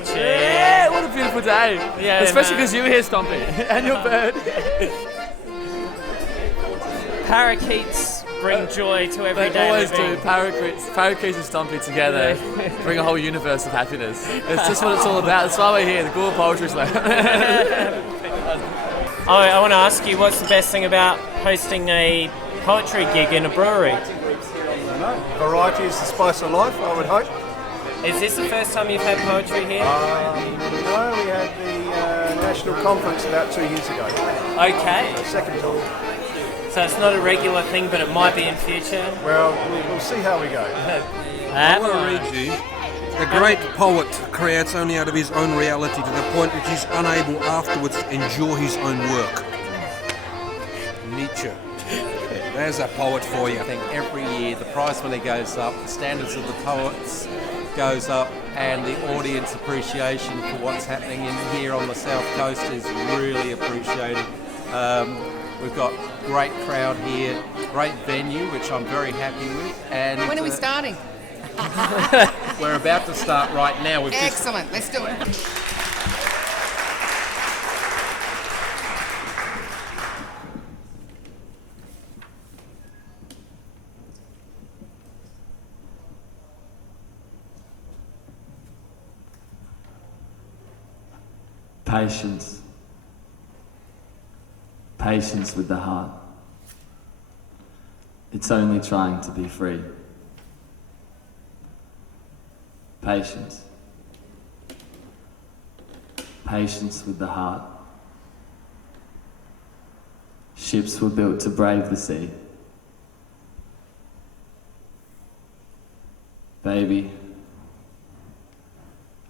nature. Yeah, what a beautiful day. Yeah, especially because you were here, Stompy, and your bird. Parakeets bring joy to everyday They always living. do. Parakeets and Stompy together bring a whole universe of happiness. It's just what it's all about. That's why we're here, the Goolwa Poetry Slam. I want to ask you, what's the best thing about hosting a poetry gig in a brewery? Variety is the spice of life, I would hope. Is this the first time you've had poetry here? No, we had the national conference about 2 years ago. Okay. Second time. So it's not a regular thing, but it might be in future? Well, we'll see how we go. I want to read you. The great poet creates only out of his own reality to the point which he's unable afterwards to endure his own work. Nietzsche. There's a poet for you. I think every year the prize money goes up, the standards of the poets goes up, and the audience appreciation for what's happening in here on the South Coast is really appreciated. We've got great crowd here, great venue, which I'm very happy with. And When are we starting? we're about to start right now. Excellent, let's do it. Patience. Patience with the heart. It's only trying to be free. Patience. Patience with the heart. Ships were built to brave the sea. Baby,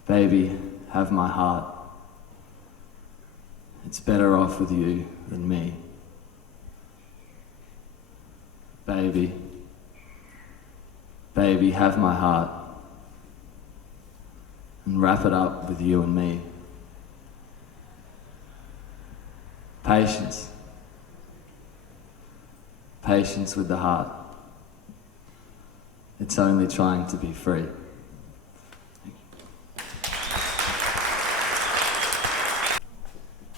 baby, have my heart. It's better off with you than me. Baby, baby, have my heart. And wrap it up with you and me. Patience. Patience with the heart. It's only trying to be free.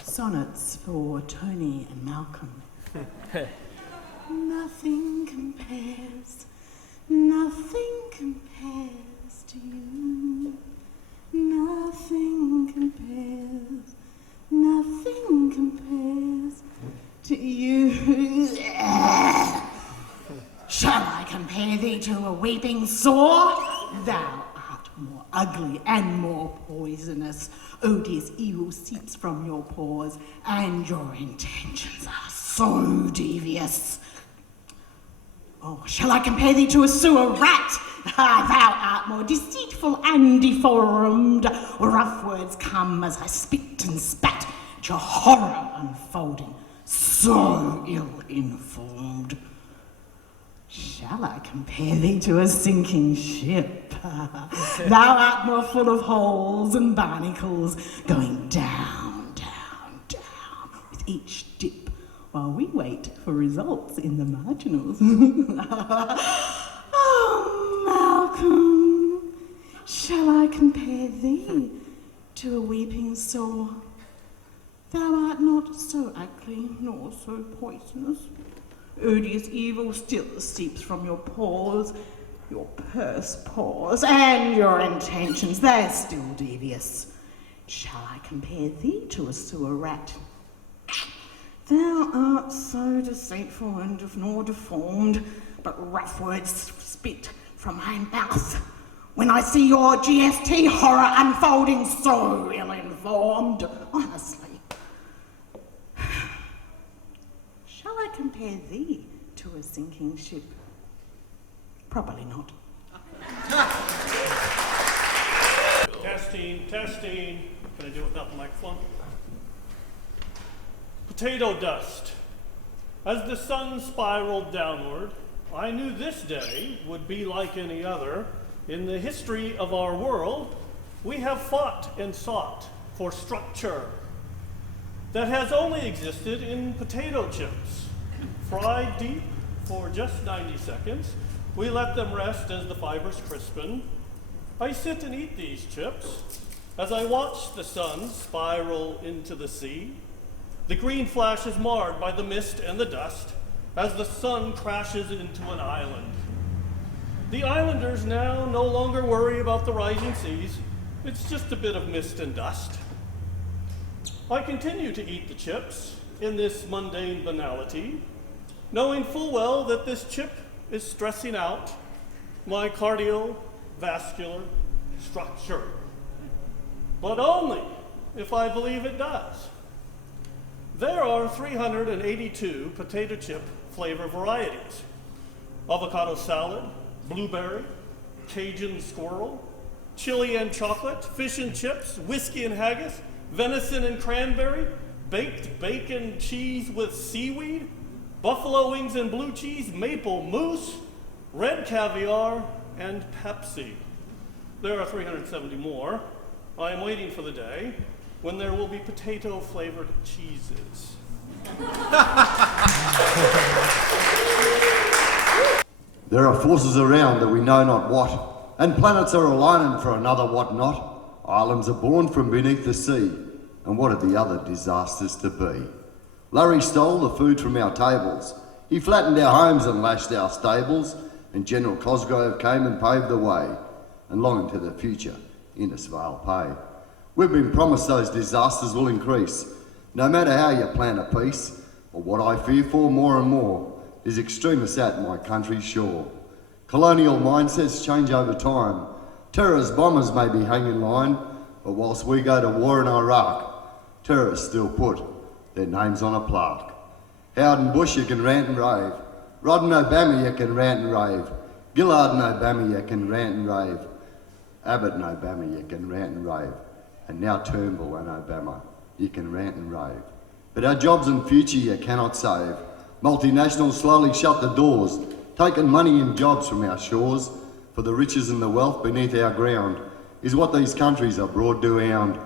Sonnets for Tony and Malcolm. Nothing compares to you. Nothing compares to you. Shall I compare thee to a weeping sore? Thou art more ugly and more poisonous. Odious evil seeps from your pores, and your intentions are so devious. Oh, shall I compare thee to a sewer rat? Thou art more deceitful and deformed. Rough words come as I spit and spat at your horror unfolding, so ill-informed. Shall I compare thee to a sinking ship? Thou art more full of holes and barnacles, going down, down, down with each dip, while we wait for results in the marginals. Oh, Malcolm, shall I compare thee to a weeping sore? Thou art not so ugly, nor so poisonous. Odious evil still seeps from your pores, your purse pores, and your intentions, they're still devious. Shall I compare thee to a sewer rat? Thou art so deceitful and nor deformed, but rough words spit from my mouth when I see your GST horror unfolding, so ill-informed, honestly. Shall I compare thee to a sinking ship? Probably not. Testing. Can I do it without the microphone? Potato dust. As the sun spiraled downward, I knew this day would be like any other. In the history of our world, we have fought and sought for structure that has only existed in potato chips. Fried deep for just 90 seconds, we let them rest as the fibers crispen. I sit and eat these chips, As I watch the sun spiral into the sea, the green flash is marred by the mist and the dust as the sun crashes into an island. The islanders now no longer worry about the rising seas. It's just a bit of mist and dust. I continue to eat the chips in this mundane banality, knowing full well that this chip is stressing out my cardiovascular structure. But only if I believe it does. There are 382 potato chip flavor varieties: avocado salad, blueberry, Cajun squirrel, chili and chocolate, fish and chips, whiskey and haggis, venison and cranberry, baked bacon cheese with seaweed, buffalo wings and blue cheese, maple mousse, red caviar, and Pepsi. There are 370 more. I am waiting for the day when there will be potato-flavored cheeses. There are forces around that we know not what, and planets are aligning for another what not. Islands are born from beneath the sea, and what are the other disasters to be? Larry stole the food from our tables. He flattened our homes and lashed our stables, and General Cosgrove came and paved the way, and long into the future, Innisfail pay. We've been promised those disasters will increase, no matter how you plan a peace. But what I fear for more and more is extremists at my country's shore. Colonial mindsets change over time. Terrorist bombers may be hanging line, but whilst we go to war in Iraq, terrorists still put their names on a plaque. Howard and Bush, you can rant and rave. Rod and Obama, you can rant and rave. Gillard and Obama, you can rant and rave. Abbott and Obama, you can rant and rave. And now Turnbull and Obama, you can rant and rave. But our jobs and future you cannot save. Multinationals slowly shut the doors, taking money and jobs from our shores. For the riches and the wealth beneath our ground is what these countries are brought to hound.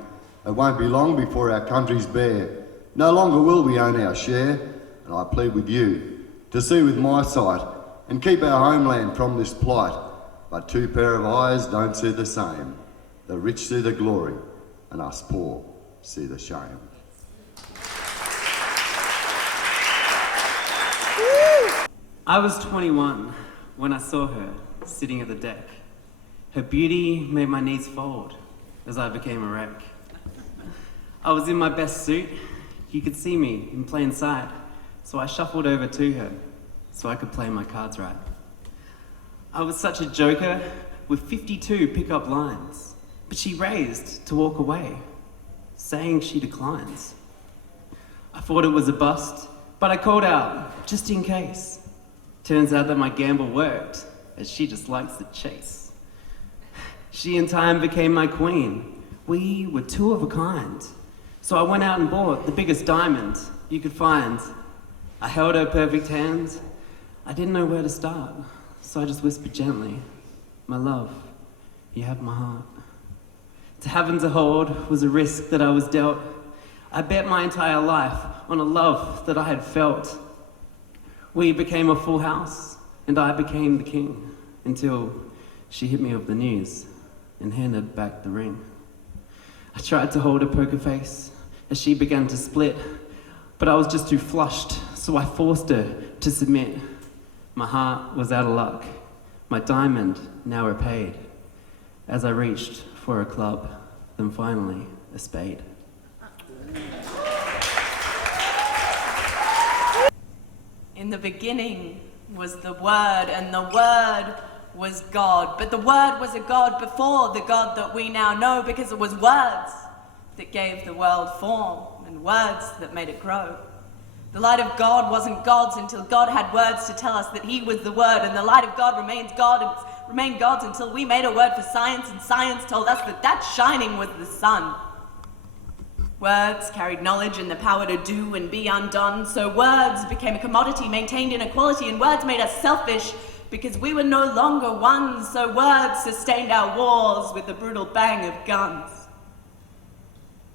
It won't be long before our country's bare. No longer will we own our share, and I plead with you to see with my sight and keep our homeland from this plight. But two pair of eyes don't see the same. The rich see the glory, and us poor see the shame. I was 21 when I saw her sitting at the deck. Her beauty made my knees fold as I became a wreck. I was in my best suit. You could see me in plain sight, so I shuffled over to her so I could play my cards right. I was such a joker with 52 pickup lines, but she raised to walk away, saying she declines. I thought it was a bust, but I called out just in case. Turns out that my gamble worked, as she just likes the chase. She in time became my queen. We were two of a kind. So I went out and bought the biggest diamond you could find. I held her perfect hand. I didn't know where to start, so I just whispered gently, "My love, you have my heart." To have and to hold was a risk that I was dealt. I bet my entire life on a love that I had felt. We became a full house, and I became the king, until she hit me with the news and handed back the ring. I tried to hold a poker face as she began to split, but I was just too flushed, so I forced her to submit. My heart was out of luck, my diamond now repaid, as I reached for a club, then finally a spade. In the beginning was the Word, and the Word was God. But the Word was a God before the God that we now know, because it was words that gave the world form, and words that made it grow. The light of God wasn't God's until God had words to tell us that He was the Word, and the light of God remained God's until we made a word for science, and science told us that that shining was the sun. Words carried knowledge and the power to do and be undone, so words became a commodity, maintained inequality, and words made us selfish because we were no longer one, so words sustained our wars with the brutal bang of guns.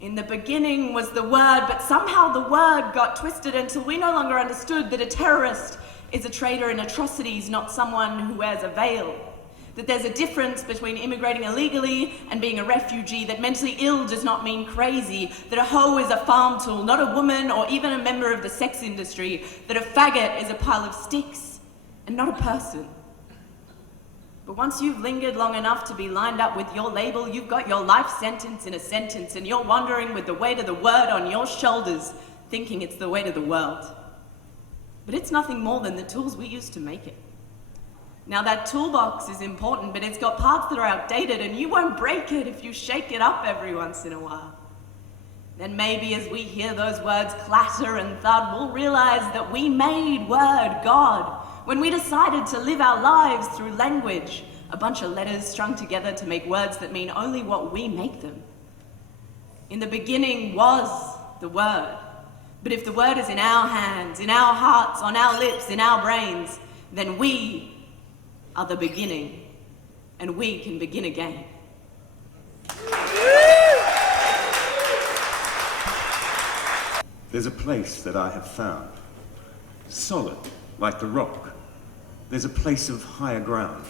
In the beginning was the Word, but somehow the word got twisted until we no longer understood that a terrorist is a traitor in atrocities, not someone who wears a veil. That there's a difference between immigrating illegally and being a refugee, that mentally ill does not mean crazy, that a hoe is a farm tool, not a woman or even a member of the sex industry, that a faggot is a pile of sticks and not a person. But once you've lingered long enough to be lined up with your label, you've got your life sentence in a sentence, and you're wandering with the weight of the word on your shoulders, thinking it's the weight of the world. But it's nothing more than the tools we use to make it. Now that toolbox is important, but it's got parts that are outdated, and you won't break it if you shake it up every once in a while. Then maybe as we hear those words clatter and thud, we'll realize that we made word God when we decided to live our lives through language, a bunch of letters strung together to make words that mean only what we make them. In the beginning was the Word. But if the Word is in our hands, in our hearts, on our lips, in our brains, then we are the beginning, and we can begin again. There's a place that I have found, solid like the rock. There's a place of higher ground,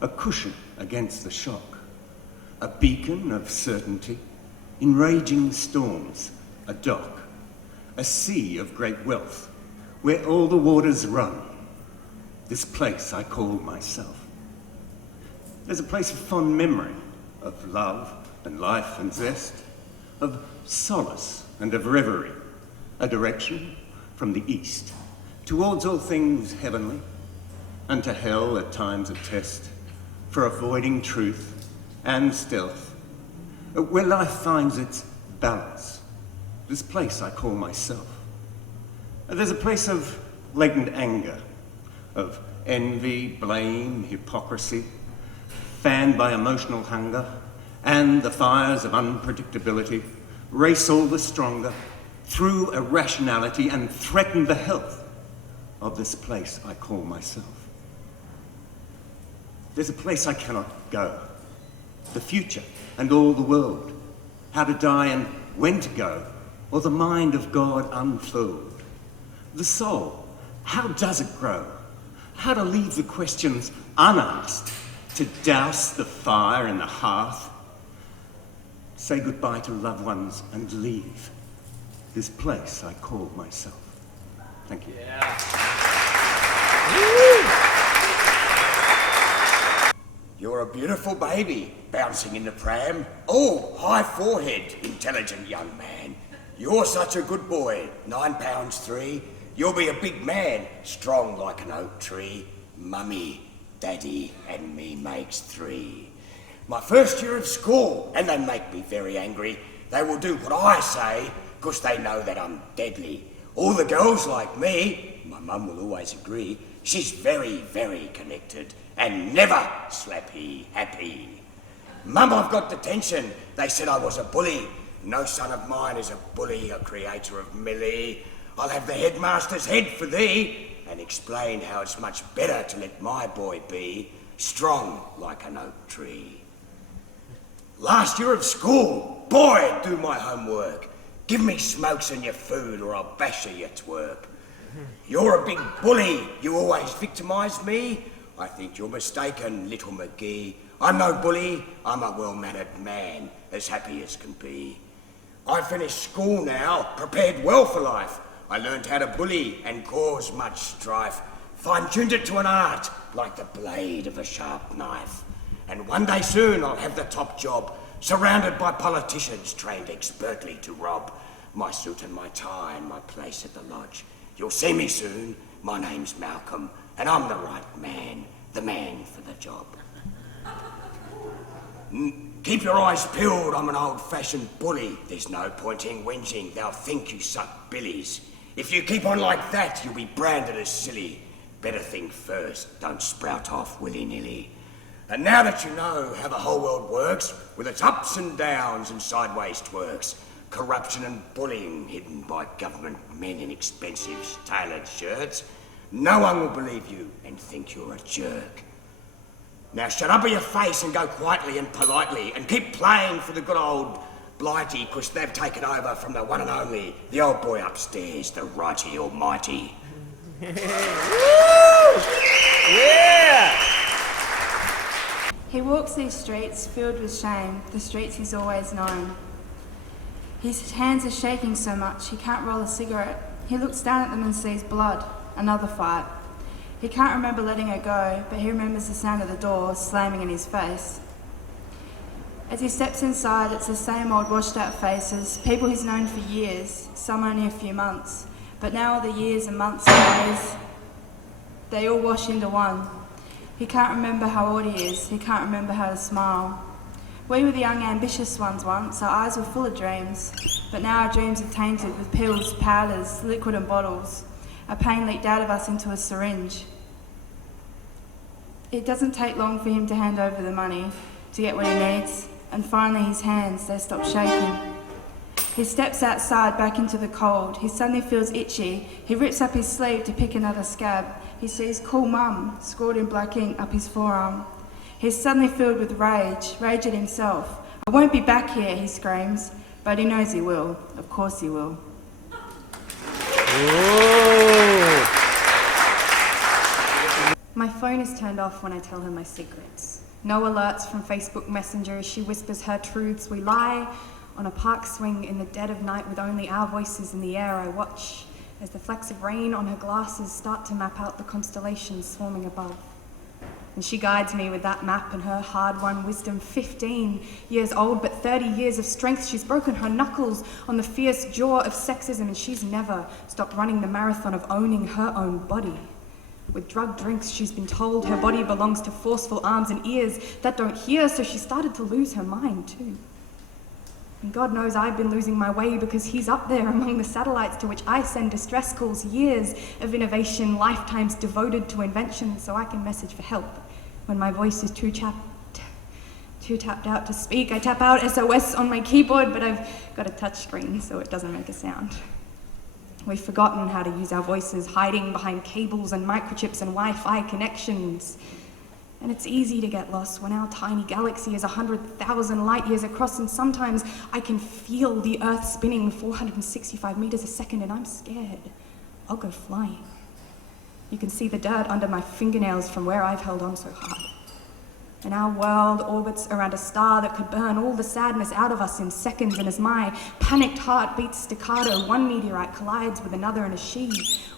a cushion against the shock, a beacon of certainty, in raging storms, a dock, a sea of great wealth, where all the waters run. This place I call myself. There's a place of fond memory, of love and life and zest, of solace and of reverie, a direction from the east, towards all things heavenly, and to hell at times a test, for avoiding truth and stealth, where life finds its balance. This place I call myself. There's a place of latent anger, of envy, blame, hypocrisy, fanned by emotional hunger, and the fires of unpredictability race all the stronger through irrationality and threaten the health of this place I call myself. There's a place I cannot go, the future and all the world, how to die and when to go, or the mind of God unfurled. The soul, how does it grow? How to leave the questions unasked, to douse the fire in the hearth, say goodbye to loved ones and leave this place I call myself. Thank you. You're a beautiful baby, bouncing in the pram. Oh, high forehead, intelligent young man. You're such a good boy, 9 pounds 3. You'll be a big man, strong like an oak tree. Mummy, Daddy, and me makes 3. My first year of school, and they make me very angry. They will do what I say, 'cause they know that I'm deadly. All the girls like me, my mum will always agree, she's very, very connected, and never slappy happy. Mum, I've got detention. They said I was a bully. No son of mine is a bully, a creator of Millie. I'll have the headmaster's head for thee, and explain how it's much better to let my boy be strong like an oak tree. Last year of school, boy, do my homework. Give me smokes in your food or I'll bash you, you twerp. You're a big bully, you always victimise me. I think you're mistaken, little McGee. I'm no bully, I'm a well-mannered man, as happy as can be. I finished school now, prepared well for life. I learned how to bully and cause much strife. Fine-tuned it to an art, like the blade of a sharp knife. And one day soon I'll have the top job, surrounded by politicians trained expertly to rob. My suit and my tie and my place at the lodge. You'll see me soon, my name's Malcolm, and I'm the right man, the man for the job. Keep your eyes peeled, I'm an old-fashioned bully. There's no point in whinging, they'll think you suck billies. If you keep on like that, you'll be branded as silly. Better think first, don't sprout off willy-nilly. And now that you know how the whole world works, with its ups and downs and sideways twerks, corruption and bullying hidden by government men in expensive tailored shirts, no one will believe you and think you're a jerk. Now shut up in your face and go quietly and politely and keep playing for the good old Blighty, 'cause they've taken over from the one and only, the old boy upstairs, the righty almighty. Yeah! He walks these streets filled with shame, the streets he's always known. His hands are shaking so much he can't roll a cigarette. He looks down at them and sees blood, another fight. He can't remember letting her go, but he remembers the sound of the door slamming in his face. As he steps inside, it's the same old washed out faces, people he's known for years, some only a few months. But now all the years and months and days, they all wash into one. He can't remember how old he is, he can't remember how to smile. We were the young ambitious ones once, our eyes were full of dreams, but now our dreams are tainted with pills, powders, liquid and bottles. Our pain leaked out of us into a syringe. It doesn't take long for him to hand over the money, to get what he needs, and finally his hands, they stop shaking. He steps outside back into the cold. He suddenly feels itchy. He rips up his sleeve to pick another scab. He sees "Cool Mum" scrawled in black ink up his forearm. He's suddenly filled with rage at himself. "I won't be back here," he screams, but he knows he will. Of course he will. My phone is turned off when I tell her my secrets. No alerts from Facebook Messenger as she whispers her truths. We lie on a park swing in the dead of night with only our voices in the air. I watch as the flecks of rain on her glasses start to map out the constellations swarming above. And she guides me with that map and her hard-won wisdom. 15 years old, but 30 years of strength. She's broken her knuckles on the fierce jaw of sexism, and she's never stopped running the marathon of owning her own body. With drug drinks, she's been told her body belongs to forceful arms and ears that don't hear, so she started to lose her mind too. And God knows I've been losing my way because he's up there among the satellites to which I send distress calls, years of innovation, lifetimes devoted to invention, so I can message for help when my voice is too tapped out to speak. I tap out SOS on my keyboard, but I've got a touch screen, so it doesn't make a sound. We've forgotten how to use our voices, hiding behind cables and microchips and Wi-Fi connections. And it's easy to get lost when our tiny galaxy is 100,000 light years across, and sometimes I can feel the Earth spinning 465 meters a second, and I'm scared. I'll go flying. You can see the dirt under my fingernails from where I've held on so hard. And our world orbits around a star that could burn all the sadness out of us in seconds, and as my panicked heart beats staccato, one meteorite collides with another, and as she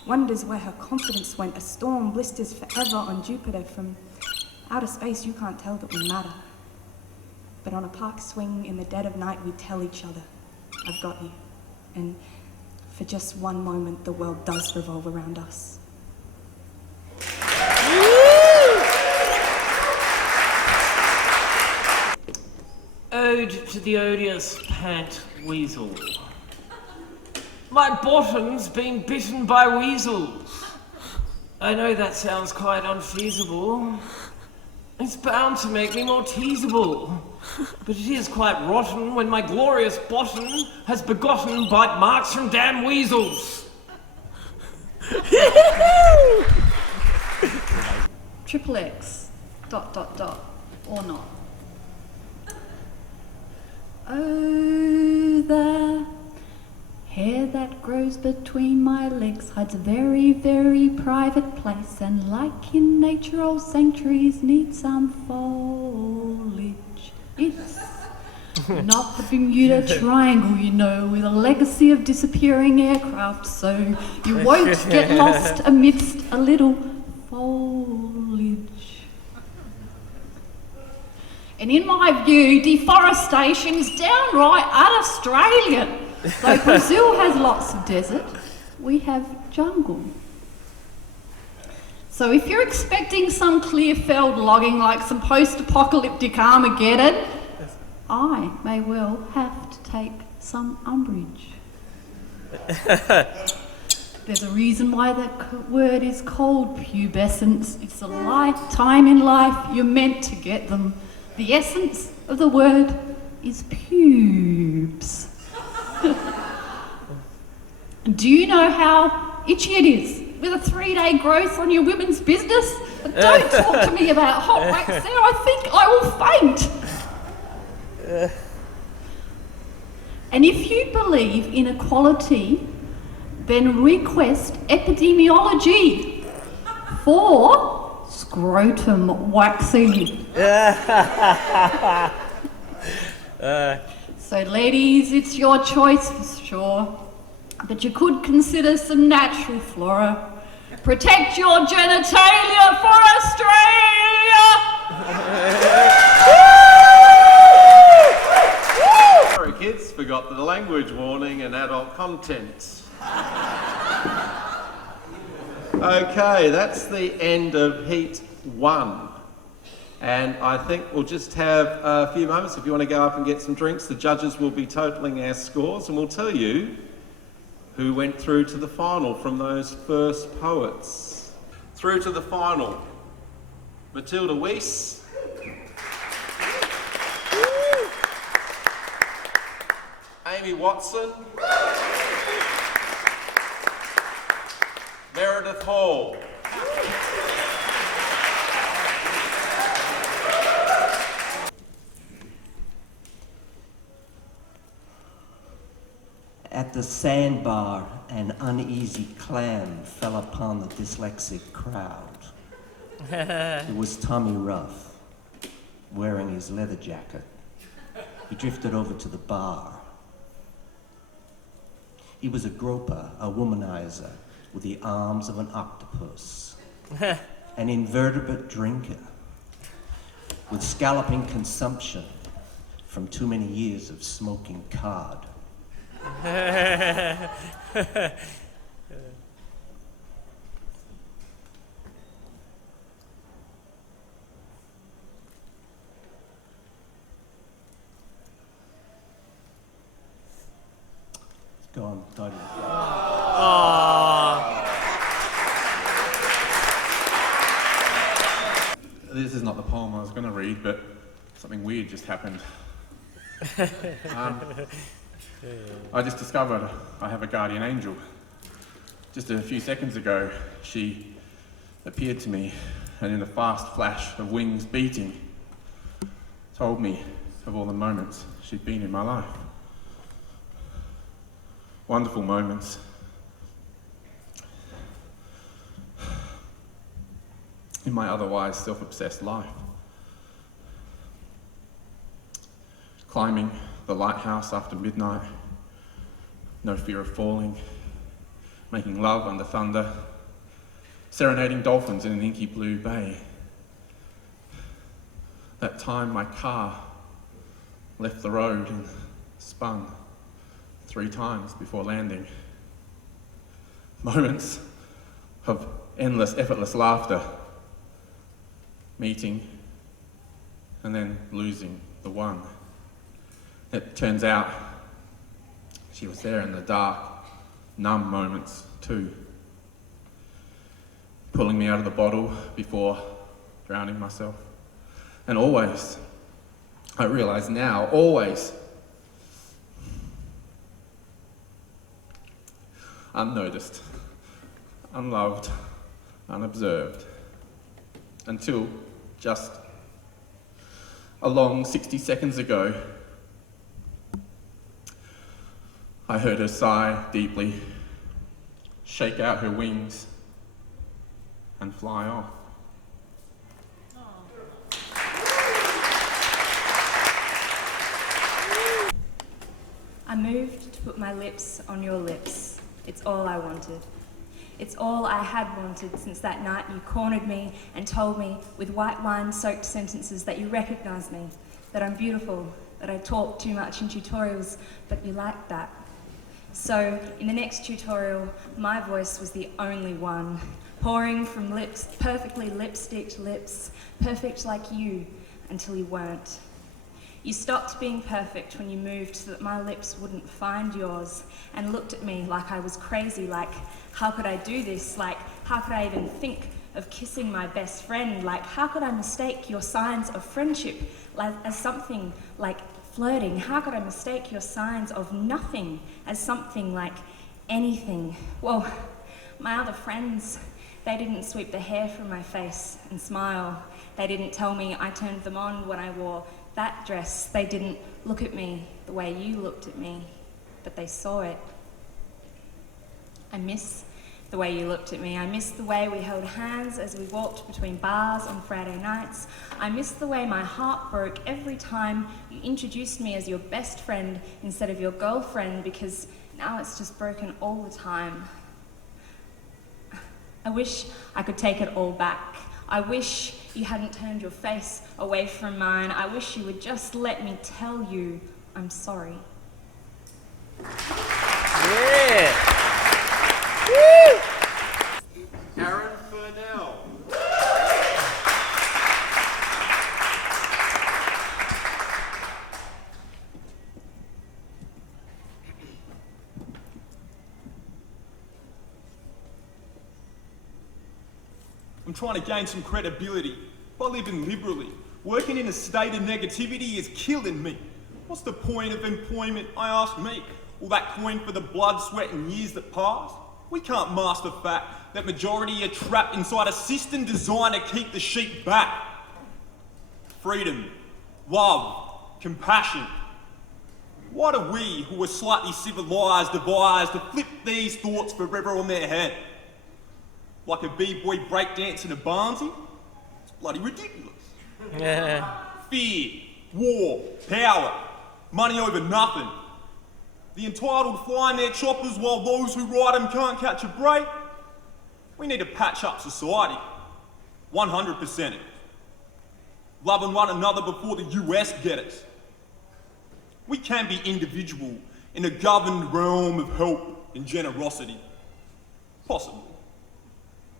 wonders where her confidence went, a storm blisters forever on Jupiter. From outer space, you can't tell that we matter. But on a park swing in the dead of night, we tell each other, I've got you. And for just one moment, the world does revolve around us. Ode to the odious pant weasel. My bottom's been bitten by weasels. I know that sounds quite unfeasible. It's bound to make me more teasable. But it is quite rotten when my glorious bottom has begotten bite marks from damn weasels. XXX, ... or not. Oh, the hair that grows between my legs hides a very, very private place, and like in nature, old sanctuaries need some foliage. It's not the Bermuda Triangle, you know, with a legacy of disappearing aircraft, so you won't get lost amidst a little foliage. And in my view, deforestation is downright un-Australian. Though Brazil has lots of desert, we have jungle. So if you're expecting some clear-felled logging like some post-apocalyptic Armageddon, I may well have to take some umbrage. There's a reason why that word is called pubescence. It's a time in life you're meant to get them. The essence of the word is pubes. Do you know how itchy it is with a 3-day growth on your women's business? But don't talk to me about hot wax there, I think I will faint. And if you believe in equality, then request epidemiology for scrotum waxing. So, ladies, it's your choice for sure. But you could consider some natural flora. Protect your genitalia for Australia! Sorry kids, forgot the language warning and adult content. Okay, that's the end of Heat 1. And I think we'll just have a few moments if you want to go up and get some drinks. The judges will be totalling our scores and we'll tell you who went through to the final from those first poets. Through to the final, Matilda Weiss, Amy Watson, Meredith Hall, At the sandbar, an uneasy clam fell upon the dyslexic crowd. It was Tommy Ruff, wearing his leather jacket. He drifted over to the bar. He was a groper, a womanizer, with the arms of an octopus. An invertebrate drinker, with scalloping consumption from too many years of smoking cod. Go on, title. This is not the poem I was going to read, but something weird just happened. I just discovered I have a guardian angel. Just a few seconds ago, she appeared to me and in a fast flash of wings beating, told me of all the moments she'd been in my life. Wonderful moments. In my otherwise self-obsessed life. Climbing the lighthouse after midnight, no fear of falling, making love under thunder, serenading dolphins in an inky blue bay. That time my car left the road and spun 3 times before landing. Moments of endless, effortless laughter, meeting and then losing the one. It turns out she was there in the dark, numb moments too, pulling me out of the bottle before drowning myself. And always, I realise now, always, unnoticed, unloved, unobserved, until just a long 60 seconds ago, I heard her sigh deeply, shake out her wings, and fly off. I moved to put my lips on your lips. It's all I wanted. It's all I had wanted since that night you cornered me and told me with white wine-soaked sentences that you recognised me, that I'm beautiful, that I talk too much in tutorials, but you liked that. So, in the next tutorial, my voice was the only one, pouring from lips, perfectly lipsticked lips, perfect like you, until you weren't. You stopped being perfect when you moved so that my lips wouldn't find yours, and looked at me like I was crazy, like, how could I do this? Like, how could I even think of kissing my best friend? Like, how could I mistake your signs of friendship as something like flirting? How could I mistake your signs of nothing as something like anything? Well, my other friends, they didn't sweep the hair from my face and smile. They didn't tell me I turned them on when I wore that dress. They didn't look at me the way you looked at me, but they saw it. I miss the way you looked at me. I miss the way we held hands as we walked between bars on Friday nights. I miss the way my heart broke every time you introduced me as your best friend instead of your girlfriend, because now it's just broken all the time. I wish I could take it all back. I wish you hadn't turned your face away from mine. I wish you would just let me tell you I'm sorry. Yeah! Woo! Aaron Furnell. I'm trying to gain some credibility by living liberally. Working in a state of negativity is killing me. What's the point of employment, I ask me? All that coin for the blood, sweat and years that pass? We can't mask the fact that majority are trapped inside a system designed to keep the sheep back. Freedom, love, compassion. What are we who are slightly civilised devised to flip these thoughts forever on their head? Like a b-boy breakdance in a Barnsie? It's bloody ridiculous. Yeah. Fear, war, power, money over nothing. The entitled flying their choppers while those who ride them can't catch a break. We need to patch up society. 100%. Loving one another before the US get us. We can be individual in a governed realm of help and generosity. Possibly.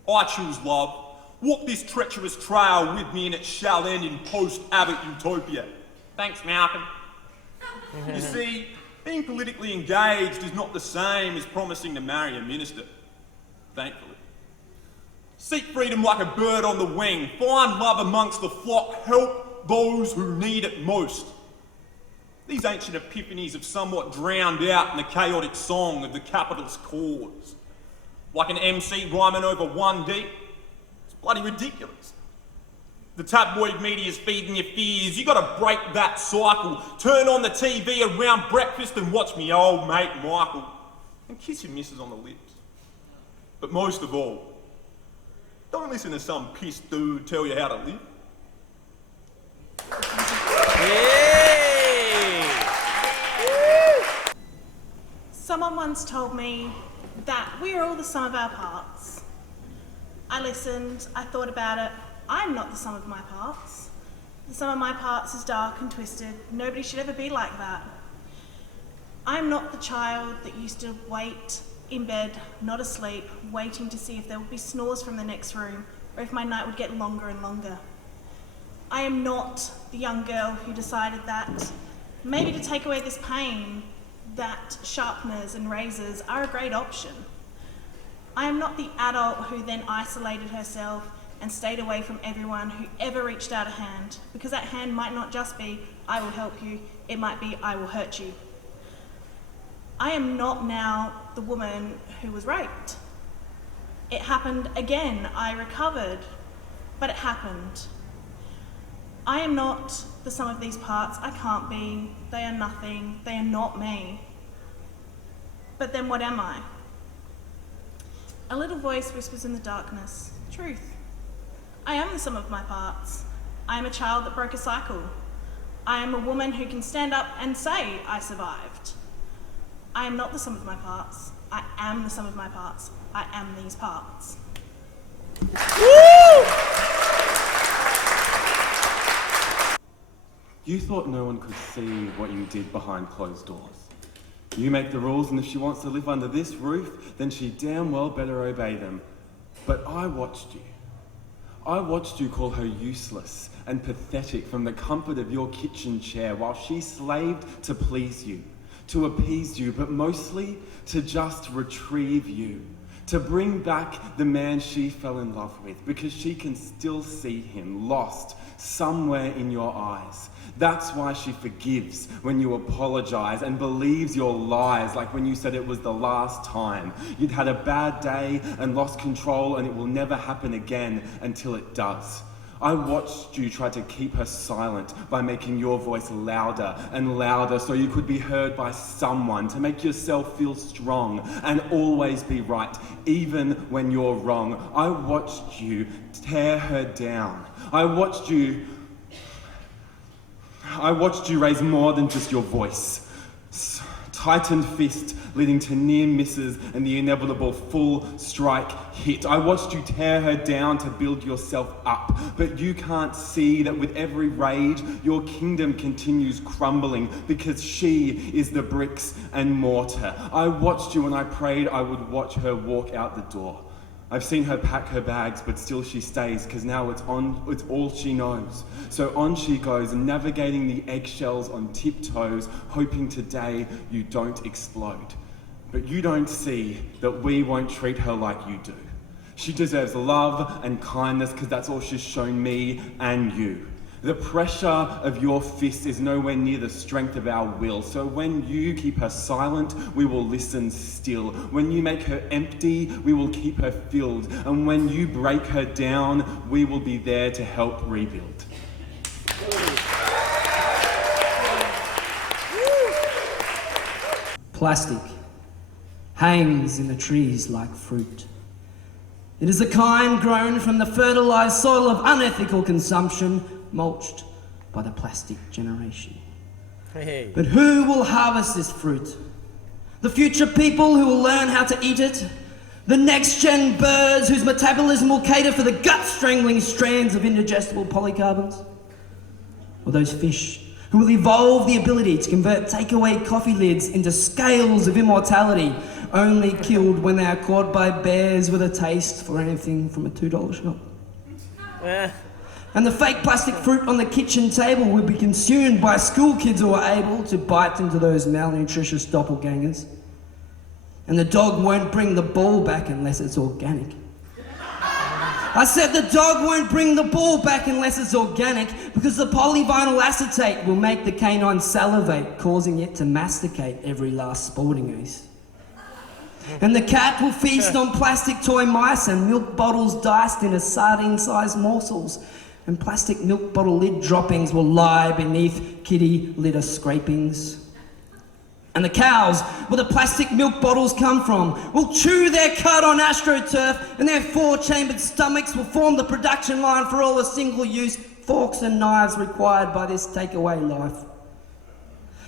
I choose love. Walk this treacherous trail with me and it shall end in post-Abbott utopia. Thanks, Malcolm. You see, being politically engaged is not the same as promising to marry a minister. Thankfully. Seek freedom like a bird on the wing. Find love amongst the flock. Help those who need it most. These ancient epiphanies have somewhat drowned out in the chaotic song of the capitalist cause. Like an MC rhyming over 1D. It's bloody ridiculous. The tabloid media is feeding your fears. You gotta break that cycle. Turn on the TV around breakfast and watch me old mate Michael. And kiss your missus on the lips. But most of all, don't listen to some pissed dude tell you how to live. Someone once told me that we are all the sum of our parts. I listened, I thought about it. I'm not the sum of my parts. The sum of my parts is dark and twisted. Nobody should ever be like that. I'm not the child that used to wait in bed, not asleep, waiting to see if there would be snores from the next room, or if my night would get longer and longer. I am not the young girl who decided that maybe to take away this pain, that sharpeners and razors are a great option. I am not the adult who then isolated herself and stayed away from everyone who ever reached out a hand, because that hand might not just be, I will help you, it might be, I will hurt you. I am not now the woman who was raped. It happened again, I recovered, but it happened. I am not the sum of these parts, I can't be, they are nothing, they are not me. But then what am I? A little voice whispers in the darkness, truth. I am the sum of my parts. I am a child that broke a cycle. I am a woman who can stand up and say I survived. I am not the sum of my parts. I am the sum of my parts. I am these parts. Woo! You thought no one could see what you did behind closed doors. You make the rules, and if she wants to live under this roof, then she damn well better obey them. But I watched you. I watched you call her useless and pathetic from the comfort of your kitchen chair while she slaved to please you, to appease you, but mostly to just retrieve you, to bring back the man she fell in love with, because she can still see him lost somewhere in your eyes. That's why she forgives when you apologize and believes your lies, like when you said it was the last time. You'd had a bad day and lost control and it will never happen again until it does. I watched you try to keep her silent by making your voice louder and louder so you could be heard by someone, to make yourself feel strong and always be right, even when you're wrong. I watched you tear her down. I watched you raise more than just your voice. Tightened fist leading to near misses and the inevitable full strike hit. I watched you tear her down to build yourself up, but you can't see that with every rage, your kingdom continues crumbling because she is the bricks and mortar. I watched you and I prayed I would watch her walk out the door. I've seen her pack her bags, but still she stays, because now it's all she knows. So on she goes, navigating the eggshells on tiptoes, hoping today you don't explode. But you don't see that we won't treat her like you do. She deserves love and kindness, because that's all she's shown me and you. The pressure of your fist is nowhere near the strength of our will. So when you keep her silent, we will listen still. When you make her empty, we will keep her filled. And when you break her down, we will be there to help rebuild. Plastic hangs in the trees like fruit. It is a kind grown from the fertilised soil of unethical consumption, mulched by the plastic generation. Hey. But who will harvest this fruit? The future people who will learn how to eat it? The next-gen birds whose metabolism will cater for the gut-strangling strands of indigestible polycarbons? Or those fish who will evolve the ability to convert takeaway coffee lids into scales of immortality, only killed when they are caught by bears with a taste for anything from a $2 shop? And the fake plastic fruit on the kitchen table will be consumed by school kids who are able to bite into those malnutritious doppelgangers. And the dog won't bring the ball back unless it's organic. I said the dog won't bring the ball back unless it's organic, because the polyvinyl acetate will make the canine salivate, causing it to masticate every last sporting ace. And the cat will feast on plastic toy mice and milk bottles diced into sardine-sized morsels. And plastic milk bottle lid droppings will lie beneath kitty litter scrapings. And the cows, where the plastic milk bottles come from, will chew their cud on AstroTurf, and their 4-chambered stomachs will form the production line for all the single-use forks and knives required by this takeaway life.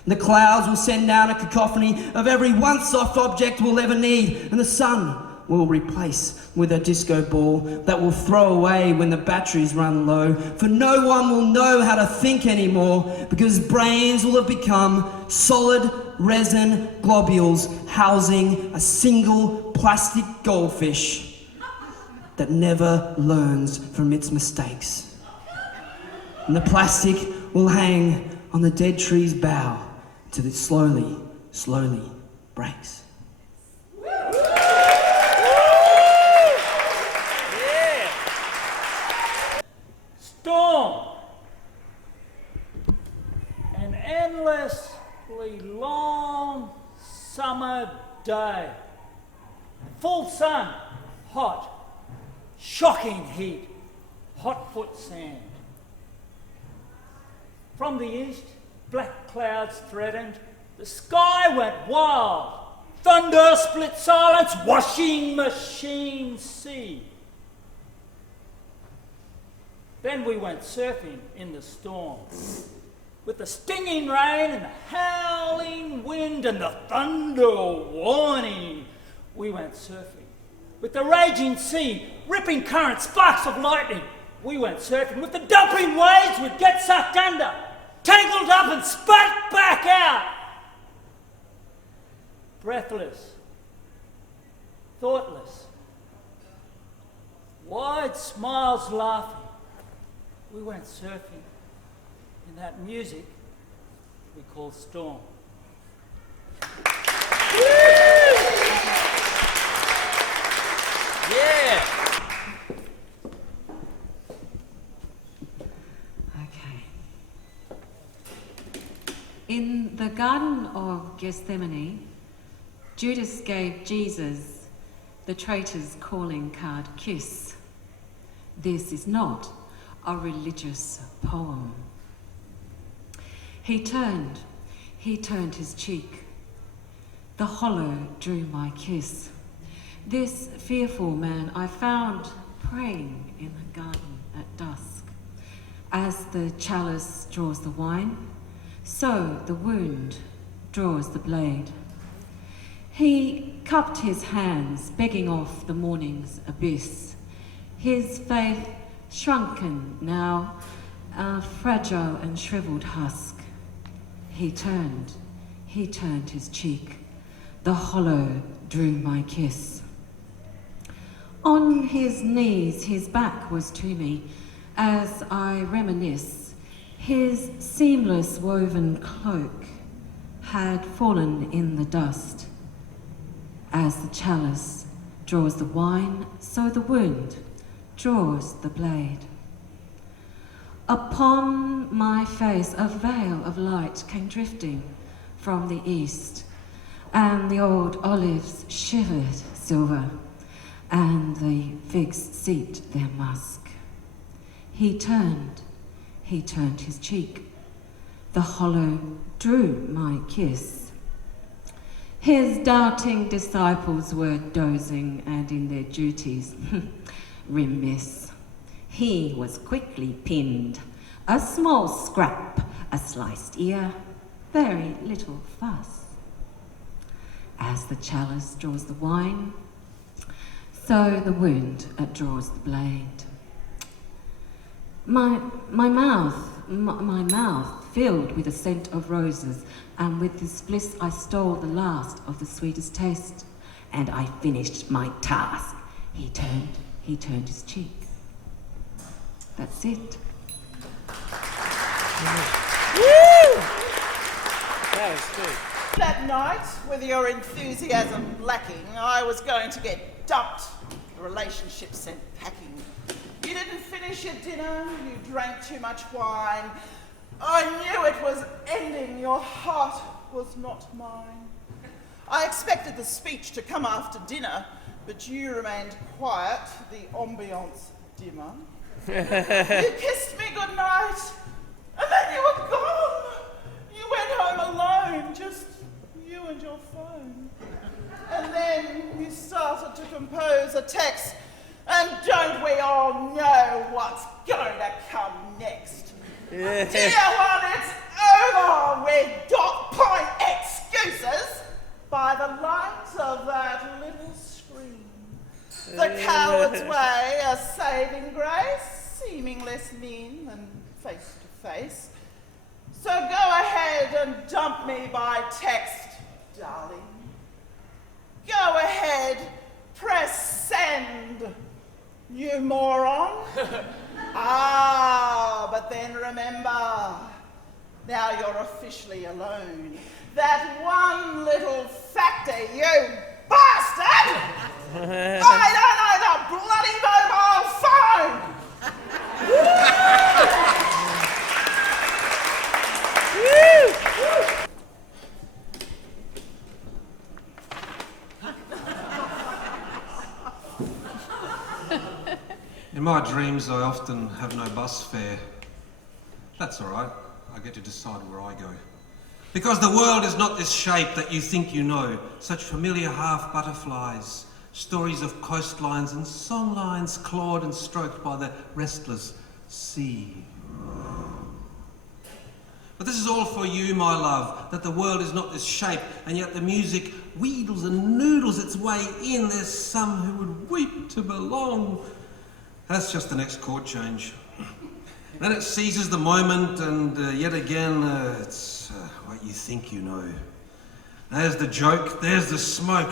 The clouds will send down a cacophony of every once soft object we'll ever need, and the sun will replace with a disco ball that we'll throw away when the batteries run low, for no one will know how to think anymore, because brains will have become solid resin globules housing a single plastic goldfish that never learns from its mistakes. And the plastic will hang on the dead tree's bough till it slowly, slowly breaks. Storm. An endlessly long summer day. Full sun, hot, shocking heat, hot foot sand. From the east, black clouds threatened. The sky went wild. Thunder split silence, washing machine sea. Then we went surfing in the storm. With the stinging rain and the howling wind and the thunder warning, we went surfing. With the raging sea, ripping current, sparks of lightning, we went surfing. With the dumping waves, we'd get sucked under, tangled up and spat back out. Breathless, thoughtless, wide smiles laughing. We went surfing in that music we call storm. Yeah! Okay. In the Garden of Gethsemane, Judas gave Jesus the traitor's calling card kiss. This is not a religious poem. He turned his cheek. The hollow drew my kiss. This fearful man I found praying in the garden at dusk. As the chalice draws the wine, so the wound draws the blade. He cupped his hands, begging off the morning's abyss. His faith shrunken now, a fragile and shriveled husk. He turned his cheek. The hollow drew my kiss. On his knees, his back was to me, as I reminisce. His seamless woven cloak had fallen in the dust. As the chalice draws the wine, so the wound draws the blade. Upon my face a veil of light came drifting from the east, and the old olives shivered silver, and the figs seeped their musk. He turned his cheek. The hollow drew my kiss. His doubting disciples were dozing and in their duties remiss. He was quickly pinned. A small scrap, a sliced ear, very little fuss. As the chalice draws the wine, so the wound draws the blade. My mouth filled with the scent of roses, and with this bliss I stole the last of the sweetest taste, and I finished my task. He turned his cheek. That's it. That was good. That night, with your enthusiasm lacking, I was going to get dumped. The relationship sent packing. You didn't finish your dinner, you drank too much wine. I knew it was ending, your heart was not mine. I expected the speech to come after dinner, but you remained quiet, the ambiance dimmer. You kissed me goodnight, and then you were gone. You went home alone, just you and your phone. And then you started to compose a text, and don't we all know what's going to come next? Yeah. Dear one, it's over with dot point excuses by the light of that little screen. The coward's way, a saving grace, seeming less mean than face to face. So go ahead and dump me by text, darling. Go ahead, press send, you moron. But then remember, now you're officially alone. That one little factor, you bastard! I don't know the bloody mobile phone! In my dreams, I often have no bus fare. That's all right. I get to decide where I go. Because the world is not this shape that you think you know. Such familiar half butterflies, stories of coastlines and songlines clawed and stroked by the restless sea. But this is all for you, my love, that the world is not this shape, and yet the music wheedles and noodles its way in. There's some who would weep to belong. That's just the next chord change. Then it seizes the moment, and yet again, it's what you think you know. There's the joke, there's the smoke.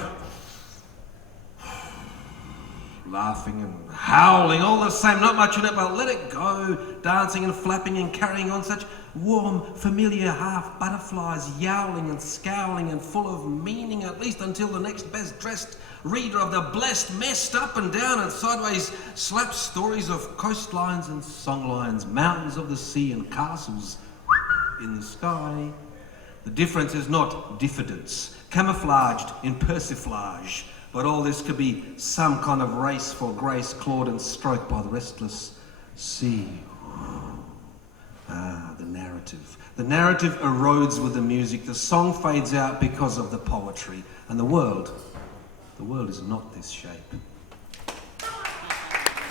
Laughing and howling, all the same, not much in it, but let it go. Dancing and flapping and carrying on, such warm, familiar half butterflies, yowling and scowling and full of meaning, at least until the next best dressed reader of the blessed messed up and down and sideways slaps stories of coastlines and songlines, mountains of the sea and castles in the sky. The difference is not diffidence, camouflaged in persiflage, but all this could be some kind of race for grace, clawed and stroked by the restless sea. Ah, the narrative. The narrative erodes with the music. The song fades out because of the poetry. And the world is not this shape.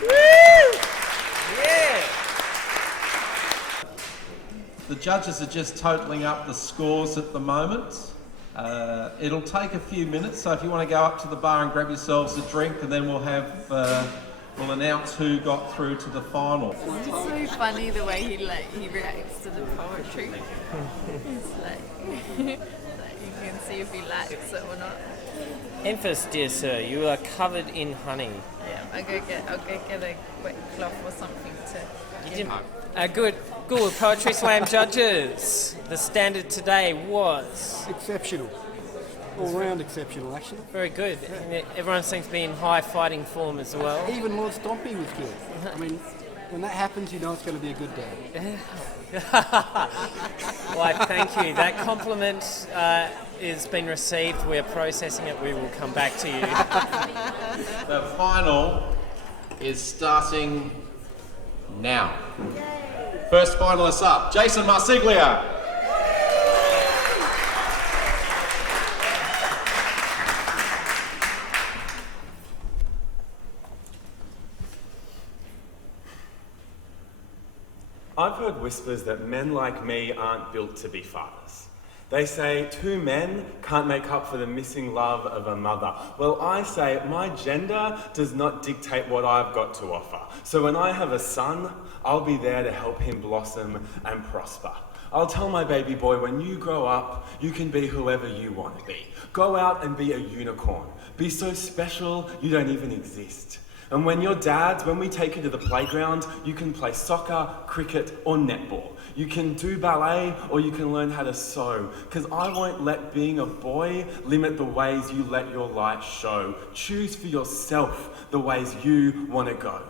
Yeah! The judges are just totalling up the scores at the moment. It'll take a few minutes, so if you want to go up to the bar and grab yourselves a drink, and then we'll announce who got through to the final. It's so funny the way he reacts to the poetry. It's like you can see if he likes it or not. Emphas, dear sir, you are covered in honey. Yeah, I'll go get a wet cloth or something to. Good Goolwa Poetry Slam judges. The standard today was exceptional. All round exceptional, actually. Very good. And everyone seems to be in high fighting form as well. Even Lord Stompy was good. I mean, when that happens, you know it's going to be a good day. Why, thank you. That compliment has been received. We're processing it. We will come back to you. The final is starting now. First finalist up, Jason Marsiglia. I've heard whispers that men like me aren't built to be fathers. They say 2 men can't make up for the missing love of a mother. Well, I say my gender does not dictate what I've got to offer. So when I have a son, I'll be there to help him blossom and prosper. I'll tell my baby boy, when you grow up, you can be whoever you want to be. Go out and be a unicorn. Be so special you don't even exist. And when you're dads, when we take you to the playground, you can play soccer, cricket, or netball. You can do ballet, or you can learn how to sew. Because I won't let being a boy limit the ways you let your light show. Choose for yourself the ways you want to go.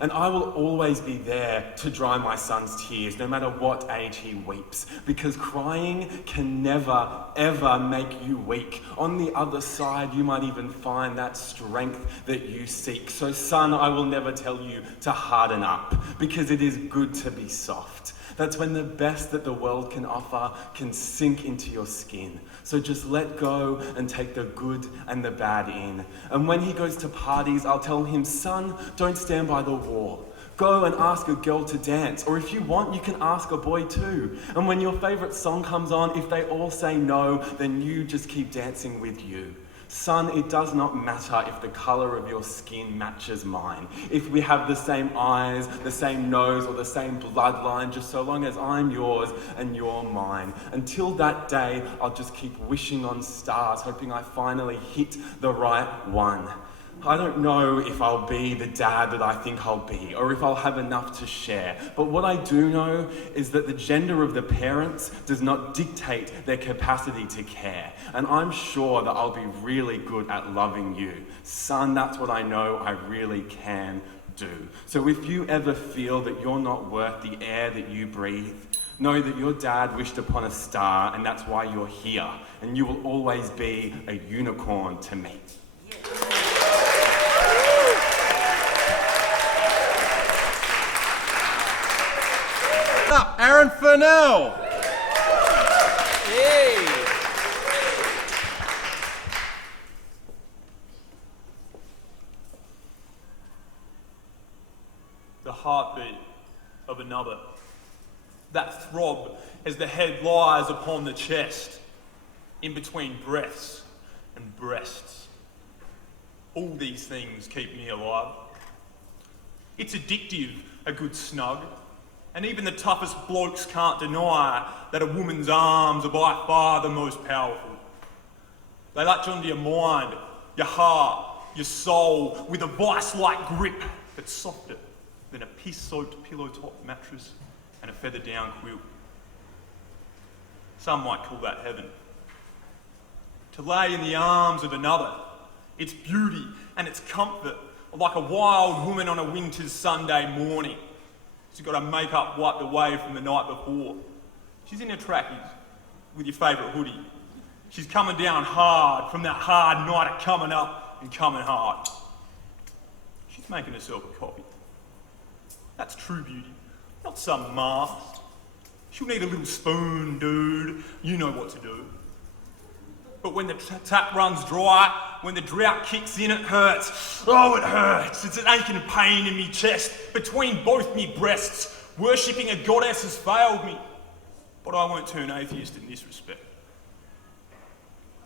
And I will always be there to dry my son's tears, no matter what age he weeps. Because crying can never, ever make you weak. On the other side, you might even find that strength that you seek. So son, I will never tell you to harden up, because it is good to be soft. That's when the best that the world can offer can sink into your skin. So just let go and take the good and the bad in. And when he goes to parties, I'll tell him, son, don't stand by the wall. Go and ask a girl to dance. Or if you want, you can ask a boy too. And when your favourite song comes on, if they all say no, then you just keep dancing with you. Son, it does not matter if the colour of your skin matches mine. If we have the same eyes, the same nose, or the same bloodline, just so long as I'm yours and you're mine. Until that day, I'll just keep wishing on stars, hoping I finally hit the right one. I don't know if I'll be the dad that I think I'll be, or if I'll have enough to share. But what I do know is that the gender of the parents does not dictate their capacity to care. And I'm sure that I'll be really good at loving you. Son, that's what I know I really can do. So if you ever feel that you're not worth the air that you breathe, know that your dad wished upon a star, and that's why you're here. And you will always be a unicorn to me. Up, Aaron Furnell. Hey. The heartbeat of another. That throb as the head lies upon the chest, in between breaths and breasts. All these things keep me alive. It's addictive, a good snug. And even the toughest blokes can't deny that a woman's arms are by far the most powerful. They latch onto your mind, your heart, your soul with a vice-like grip that's softer than a piss-soaked pillow-top mattress and a feather-down quilt. Some might call that heaven. To lay in the arms of another, its beauty and its comfort are like a wild woman on a winter's Sunday morning. She's got her makeup wiped away from the night before. She's in her trackies with your favourite hoodie. She's coming down hard from that hard night of coming up and coming hard. She's making herself a coffee. That's true beauty. Not some mask. She'll need a little spoon, dude. You know what to do. But when the tap runs dry, when the drought kicks in, it hurts. Oh, it hurts. It's an aching pain in me chest, between both me breasts. Worshipping a goddess has failed me. But I won't turn atheist in this respect.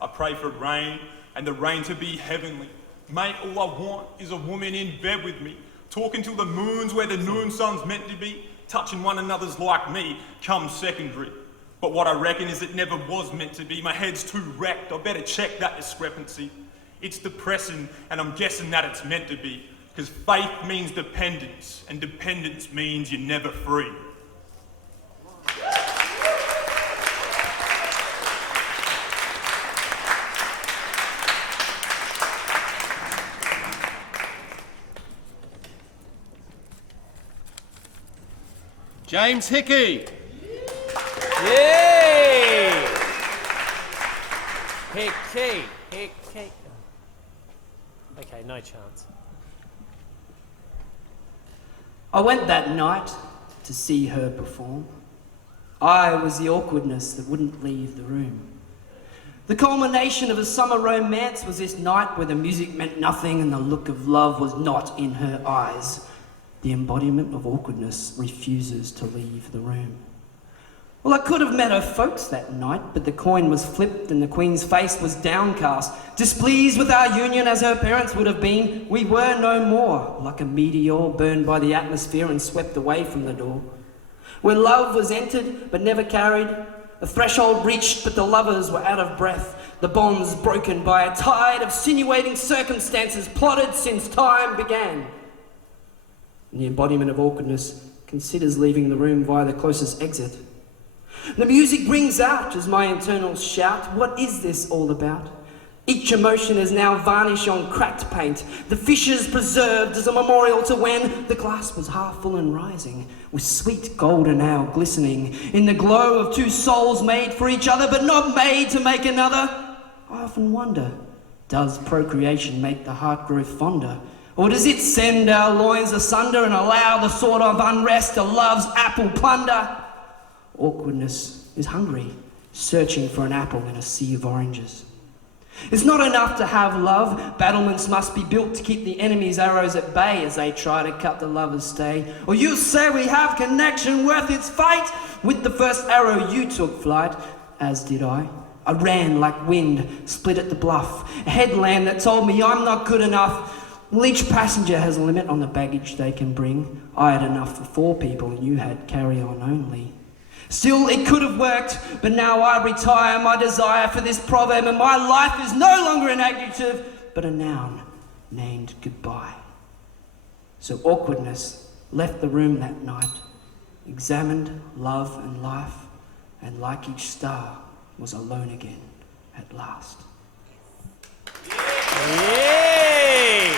I pray for rain, and the rain to be heavenly. Mate, all I want is a woman in bed with me, talking till the moon's where the noon sun's meant to be, touching one another's like me, comes secondary. But what I reckon is it never was meant to be. My head's too wrecked, I better check that discrepancy. It's depressing, and I'm guessing that it's meant to be, because faith means dependence, and dependence means you're never free. James Hickey. Yay! Hickey. Okay, no chance. I went that night to see her perform. I was the awkwardness that wouldn't leave the room. The culmination of a summer romance was this night where the music meant nothing and the look of love was not in her eyes. The embodiment of awkwardness refuses to leave the room. Well, I could have met her folks that night, but the coin was flipped and the Queen's face was downcast. Displeased with our union as her parents would have been, we were no more, like a meteor burned by the atmosphere and swept away from the door. Where love was entered but never carried, the threshold reached but the lovers were out of breath, the bonds broken by a tide of sinuating circumstances plotted since time began. And the embodiment of awkwardness considers leaving the room via the closest exit. The music rings out as my internals shout, what is this all about? Each emotion is now varnish on cracked paint, the fissures preserved as a memorial to when the glass was half full and rising, with sweet golden ale glistening in the glow of two souls made for each other but not made to make another. I often wonder, does procreation make the heart grow fonder? Or does it send our loins asunder and allow the sort of unrest to love's apple plunder? Awkwardness is hungry, searching for an apple in a sea of oranges. It's not enough to have love. Battlements must be built to keep the enemy's arrows at bay as they try to cut the lover's stay. Or you say we have connection worth its fate. With the first arrow you took flight, as did I. I ran like wind, split at the bluff, a headland that told me I'm not good enough. Well, each passenger has a limit on the baggage they can bring. I had enough for 4 people and you had carry-on only. Still, it could have worked, but now I retire my desire for this proverb and my life is no longer an adjective, but a noun named goodbye. So awkwardness left the room that night, examined love and life, and like each star, was alone again at last. Yay!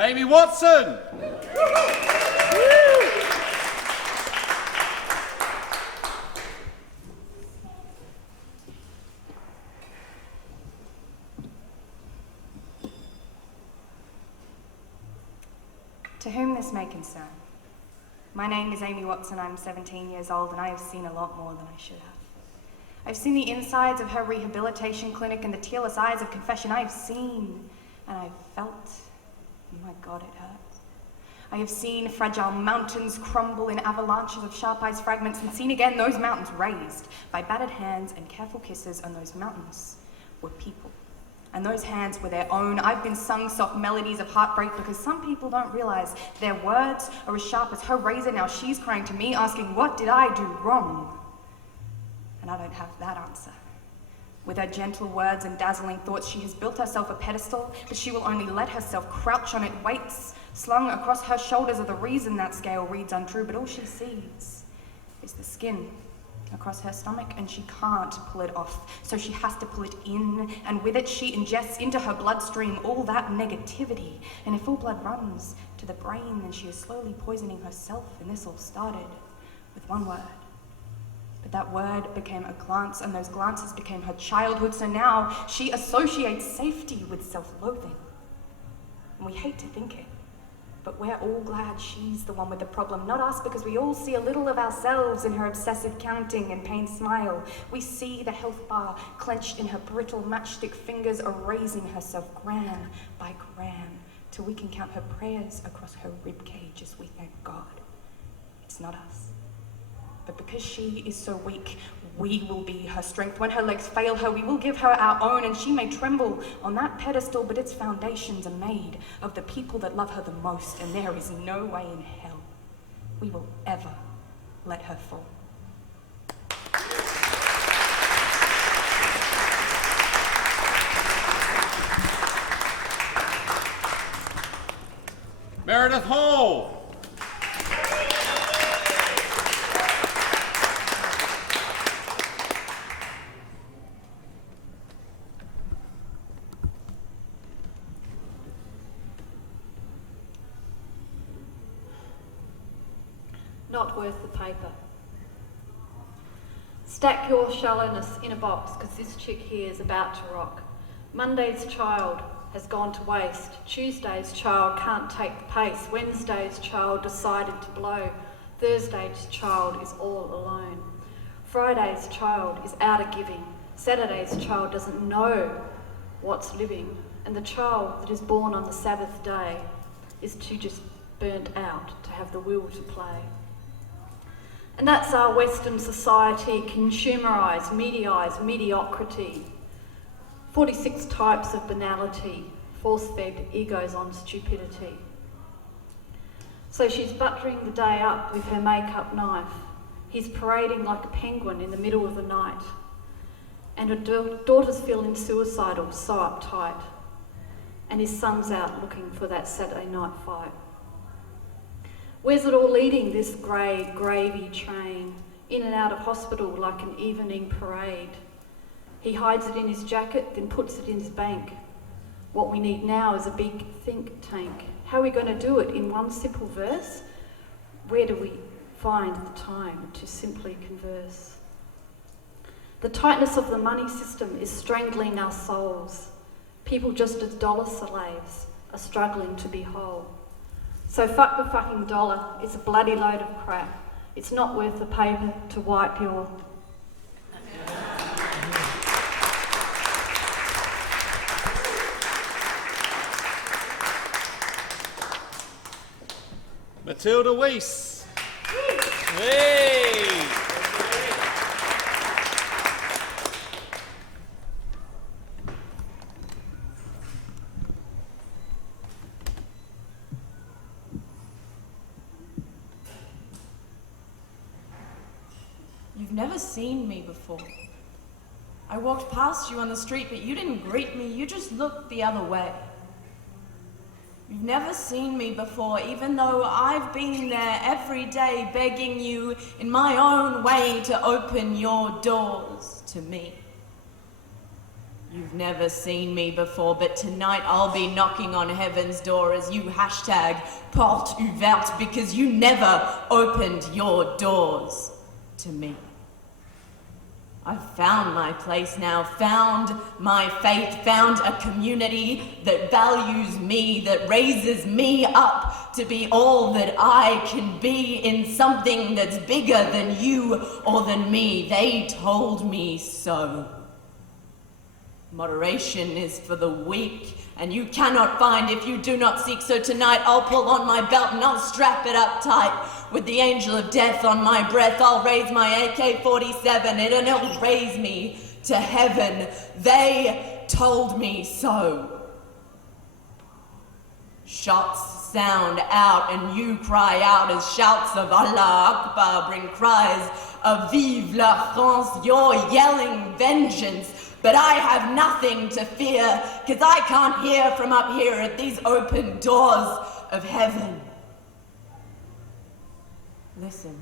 Amy Watson. To whom this may concern, my name is Amy Watson, I'm 17 years old, and I have seen a lot more than I should have. I've seen the insides of her rehabilitation clinic and the tearless eyes of confession. I have seen, and I've felt. Oh my God, it hurts. I have seen fragile mountains crumble in avalanches of sharp-eyed fragments and seen again those mountains raised by battered hands and careful kisses, and those mountains were people. And those hands were their own. I've been sung soft melodies of heartbreak because some people don't realize their words are as sharp as her razor. Now she's crying to me, asking, what did I do wrong? And I don't have that answer. With her gentle words and dazzling thoughts, she has built herself a pedestal, but she will only let herself crouch on it, weights slung across her shoulders are the reason that scale reads untrue, but all she sees is the skin across her stomach, and she can't pull it off, so she has to pull it in, and with it she ingests into her bloodstream all that negativity, and if all blood runs to the brain, then she is slowly poisoning herself, and this all started with one word. But that word became a glance, and those glances became her childhood, so now she associates safety with self-loathing. And we hate to think it, but we're all glad she's the one with the problem, not us, because we all see a little of ourselves in her obsessive counting and pained smile. We see the health bar clenched in her brittle matchstick fingers, erasing herself gram by gram, till we can count her prayers across her ribcage as we thank God. It's not us. But because she is so weak, we will be her strength. When her legs fail her, we will give her our own, and she may tremble on that pedestal, but its foundations are made of the people that love her the most, and there is no way in hell we will ever let her fall. Meredith Hall. Not worth the paper. Stack your shallowness in a box, because this chick here is about to rock. Monday's child has gone to waste. Tuesday's child can't take the pace. Wednesday's child decided to blow. Thursday's child is all alone. Friday's child is out of giving. Saturday's child doesn't know what's living. And the child that is born on the Sabbath day is too just burnt out to have the will to play. And that's our Western society, consumerised, mediaised mediocrity. 46 types of banality, force-fed egos on stupidity. So she's buttering the day up with her makeup knife. He's parading like a penguin in the middle of the night. And her daughter's feeling suicidal, so uptight. And his son's out looking for that Saturday night fight. Where's it all leading, this grey, gravy train? In and out of hospital like an evening parade. He hides it in his jacket, then puts it in his bank. What we need now is a big think tank. How are we going to do it in one simple verse? Where do we find the time to simply converse? The tightness of the money system is strangling our souls. People just as dollar slaves are struggling to be whole. So fuck the fucking dollar, it's a bloody load of crap. It's not worth the paper to wipe your... Matilda Weiss. Hey! You've never seen me before. I walked past you on the street, but you didn't greet me, you just looked the other way. You've never seen me before, even though I've been there every day begging you in my own way to open your doors to me. You've never seen me before, but tonight I'll be knocking on heaven's door as you hashtag porte ouverte, because you never opened your doors to me. I've found my place now, found my faith, found a community that values me, that raises me up to be all that I can be in something that's bigger than you or than me. They told me so. Moderation is for the weak, and you cannot find if you do not seek. So tonight I'll pull on my belt and I'll strap it up tight. With the angel of death on my breath, I'll raise my AK-47 and it'll raise me to heaven. They told me so. Shots sound out and you cry out as shouts of Allah Akbar bring cries of Vive la France. You're yelling vengeance, but I have nothing to fear, 'cause I can't hear from up here at these open doors of heaven. Listen.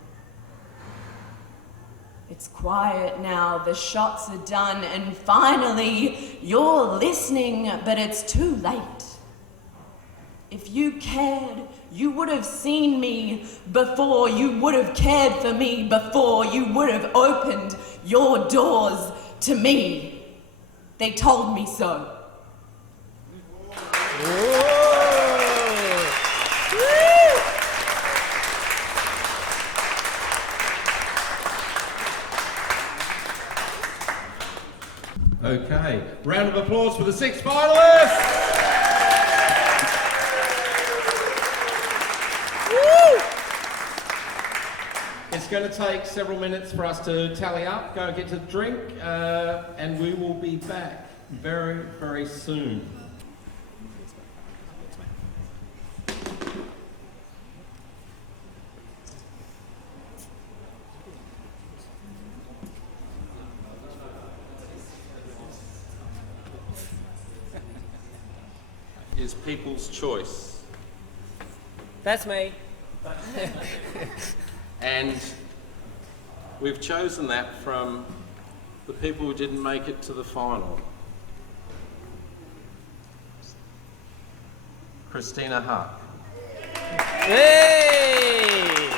It's quiet now, the shots are done, and finally you're listening, but it's too late. If you cared, You would have seen me before. You would have cared for me before. You would have opened your doors to me. They told me so. Okay, round of applause for the 6 finalists! It's going to take several minutes for us to tally up, go and get to the drink, and we will be back very, very soon. Is People's Choice. That's me. And we've chosen that from the people who didn't make it to the final. Christina Huck. Hey!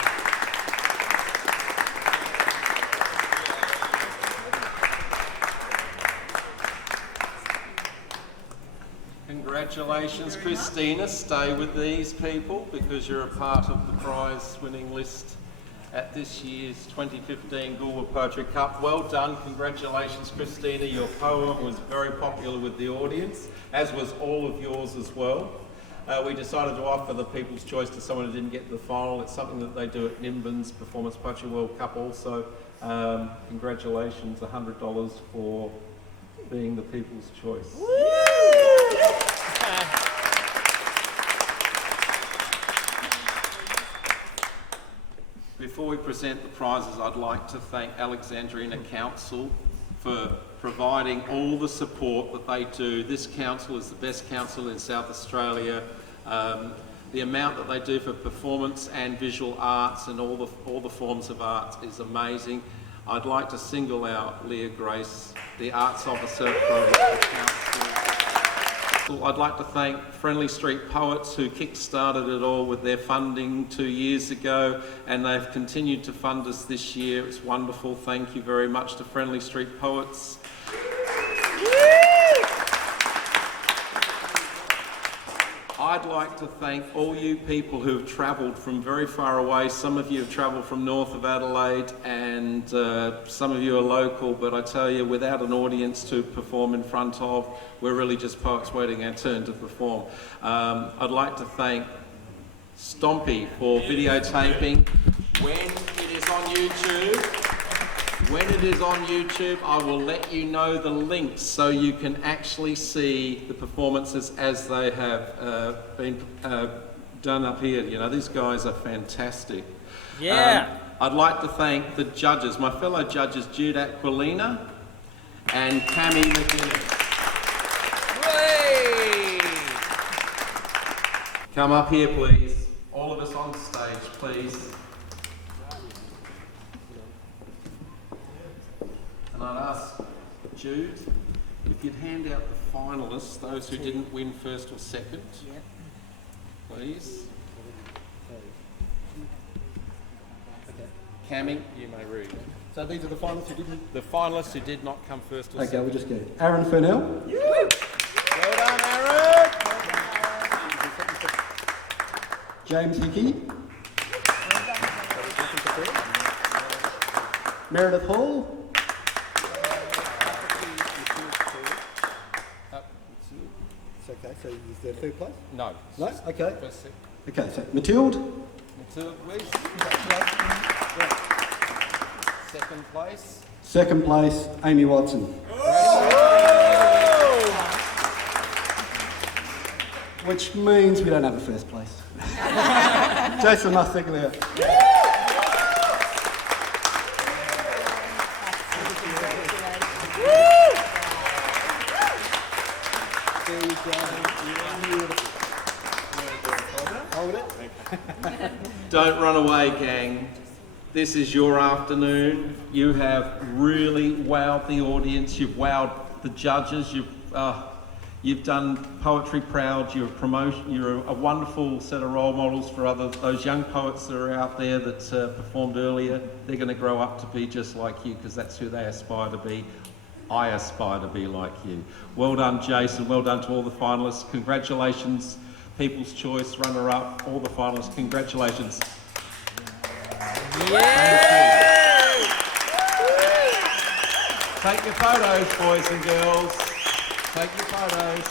Congratulations, Christina. Stay with these people because you're a part of the prize winning list at this year's 2015 Goolwa Poetry Cup. Well done. Congratulations, Christina. Your poem was very popular with the audience, as was all of yours as well. We decided to offer the People's Choice to someone who didn't get to the final. It's something that they do at Nimbin's Performance Poetry World Cup also. Congratulations, $100 for being the People's Choice. Before we present the prizes, I'd like to thank Alexandrina Council for providing all the support that they do. This council is the best council in South Australia. The amount that they do for performance and visual arts and all the forms of art is amazing. I'd like to single out Leah Grace, the arts officer from the council. I'd like to thank Friendly Street Poets who kick-started it all with their funding 2 years ago, and they've continued to fund us this year. It's wonderful. Thank you very much to Friendly Street Poets. I'd like to thank all you people who have travelled from very far away. Some of you have travelled from north of Adelaide and some of you are local, but I tell you, without an audience to perform in front of, we're really just poets waiting our turn to perform. I'd like to thank Stompy for videotaping. When it is on YouTube, I will let you know the links so you can actually see the performances as they have been done up here. You know, these guys are fantastic. Yeah. I'd like to thank the judges, my fellow judges, Jude Aquilina and Cammy McGinnis. Come up here, please. All of us on stage, please. And I'd ask Jude if you'd hand out the finalists, those who didn't win first or second, please. Cammy, you may read. So these are the finalists who didn't? The finalists who did not come first or second. Okay, we'll just go. Aaron Furnell. Well done, Aaron! James Hickey. Meredith Hall. It's okay, so is there third place? No. No? Okay. First, second. Okay, so Matilde. Matilde, please. Second place. Second place, Amy Watson. Which means we don't have a first place. Jason Marsiglia. Hold it. Don't run away, gang. This is your afternoon. You have really wowed the audience. You've wowed the judges. You've done Poetry proud. You're a wonderful set of role models for those young poets that are out there that performed earlier. They're going to grow up to be just like you because that's who they aspire to be. I aspire to be like you. Well done, Jason. Well done to all the finalists. Congratulations, People's Choice, runner-up, all the finalists. Congratulations. Yeah! Take your photos, boys and girls. Take your photos.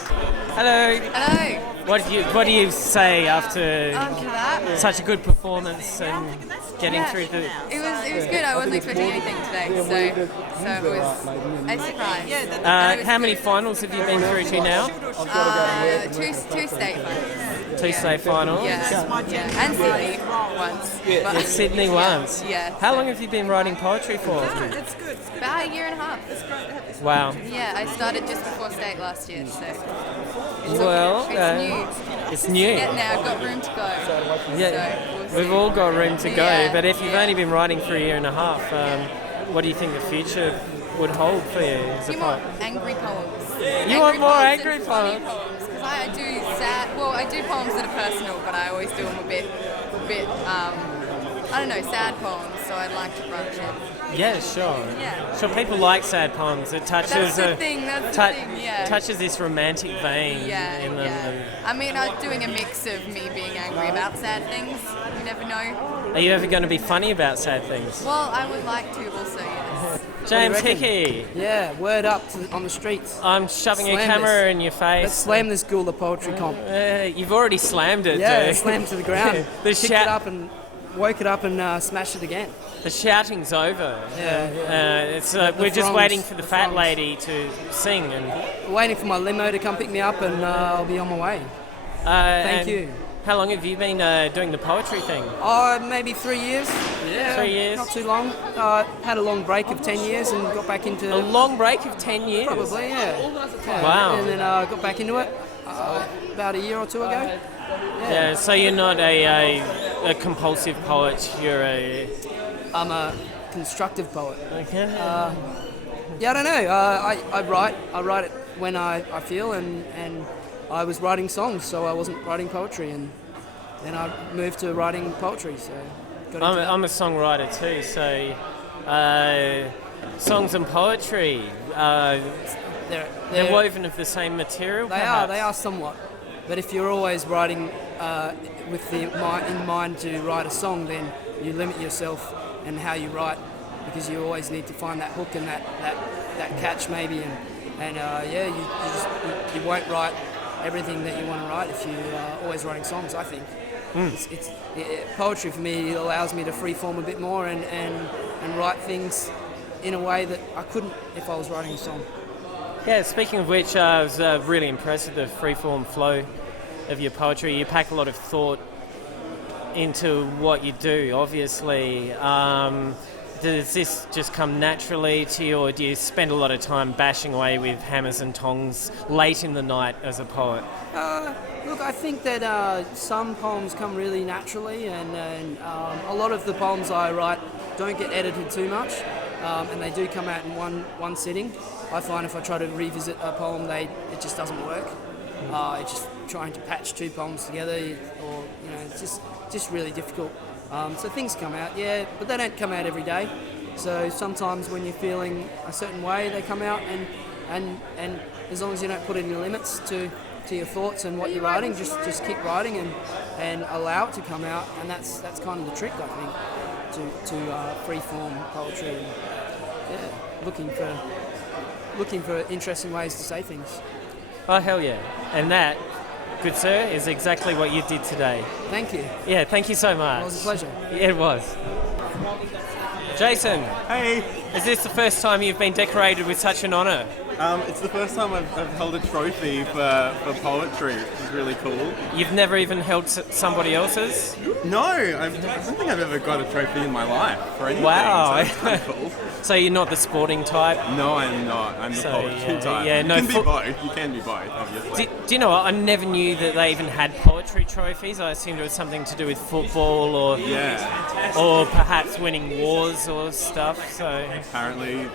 Hello. Hello. What do you say after that? such a good performance and getting through the? It was good. I wasn't expecting anything today, so it was a surprise. How many finals have you been through to now? Two state finals. Two state finals. Yeah. And Sydney once. And Sydney once. Yeah. How long have you been writing poetry for? About a year and a half. Wow. Yeah, I started just before state last year, so it's new. Yeah, now I've got room to go. Yeah, we've all got room to go. But if you've only been writing for a year and a half, what do you think the future would hold for you as a poet? Angry poems. You want more angry poems? Because I do sad. Well, I do poems that are personal, but I always do them a bit. I don't know, sad poems. So I'd like to branch in. Yeah, sure. Yeah. Sure, people like sad poems. It touches That's the thing, yeah. touches this romantic vein in them. Yeah. I mean, I'm doing a mix of me being angry about sad things. You never know. Are you ever going to be funny about sad things? Well, I would like to also, yes. James Hickey. Yeah, word up on the streets. I'm shoving a camera in your face. Let's slam this Goolwa Poetry Cup. You've already slammed it. Yeah, slammed to the ground. Picked it up and woke it up and smashed it again. The shouting's over. Yeah. We're just waiting for the fat lady to sing. And waiting for my limo to come pick me up and I'll be on my way. Thank you. How long have you been doing the poetry thing? Maybe 3 years. Yeah. 3 years? Not too long. Had a long break of 10 years and got back into... A long break of 10 years? Probably, yeah. Wow. And then got back into it about a year or two ago. Yeah, so you're not a compulsive poet, I'm a constructive poet. Okay. Yeah, I don't know. I write it when I feel, and I was writing songs, so I wasn't writing poetry, and then I moved to writing poetry. So I'm a songwriter too. So songs and poetry, they're woven of the same material. They are somewhat. But if you're always writing with in mind to write a song, then you limit yourself and how you write, because you always need to find that hook and that catch maybe, and you won't write everything that you want to write if you are always writing songs. I think poetry for me allows me to freeform a bit more and write things in a way that I couldn't if I was writing a song. Yeah, speaking of which, I was really impressed with the freeform flow of your poetry. You pack a lot of thought into what you do, obviously. Does this just come naturally to you, or do you spend a lot of time bashing away with hammers and tongs late in the night as a poet? Look, I think that some poems come really naturally, and a lot of the poems I write don't get edited too much, and they do come out in one sitting. I find if I try to revisit a poem, it just doesn't work. It's just trying to patch two poems together, or it's just really difficult. So things come out, but they don't come out every day. So sometimes when you're feeling a certain way, they come out, and as long as you don't put any limits to your thoughts and what you're writing, just keep writing and allow it to come out, and that's kind of the trick, I think, to free-form poetry. And, looking for interesting ways to say things. Oh, hell yeah. And that, good sir, is exactly what you did today. Thank you. Yeah, thank you so much. It was a pleasure. Yeah, it was. Jason. Hey. Is this the first time you've been decorated with such an honour? It's the first time I've held a trophy for poetry, which is really cool. You've never even held somebody else's? No, I don't think I've ever got a trophy in my life for anything. Wow. So that's kind of cool. So you're not the sporting type? No, I'm not. I'm the poetry type. Yeah, you can be both. You can be both, obviously. Do you know what? I never knew that they even had poetry trophies. I assumed it was something to do with football or perhaps winning wars or stuff. So apparently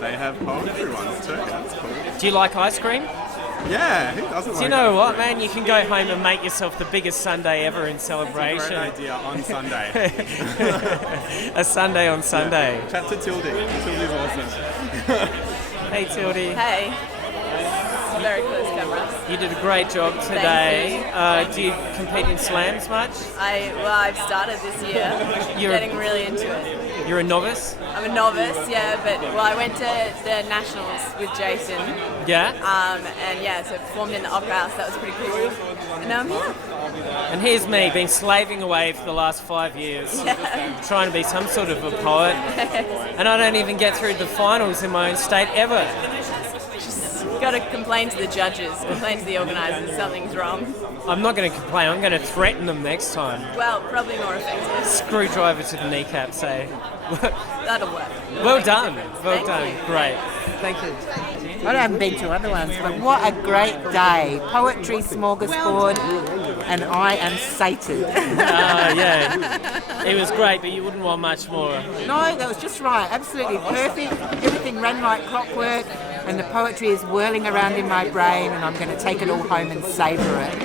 they have poetry ones too. That's cool. Do you like ice cream? Yeah, who doesn't Do you know what, man? You can go home and make yourself the biggest Sunday ever in celebration. Great idea on Sunday. A Sunday on Sunday. Yeah. Chat to Tildy. Tildy's awesome. Hey, Tildy. Hey. Very close cameras. You did a great job today. Do you compete in slams much? I've started this year. Getting really into it. You're a novice? I'm a novice, yeah, but I went to the Nationals with Jason. Yeah? And yeah, so performed in the Opera House. That was pretty cool. And now I'm here. And here's me, been slaving away for the last 5 years, trying to be some sort of a poet. And I don't even get through the finals in my own state ever. Got to complain to the judges, complain to the organisers, something's wrong. I'm not going to complain, I'm going to threaten them next time. Well, probably more effective. Screwdriver to the kneecap, say. That'll work. Well done, well done, great. Thank you. I haven't been to other ones, but what a great day. Poetry smorgasbord, and I am sated. Yeah, it was great, but you wouldn't want much more. No, that was just right, absolutely perfect. Everything ran like clockwork, and the poetry is whirling around in my brain, and I'm going to take it all home and savour it.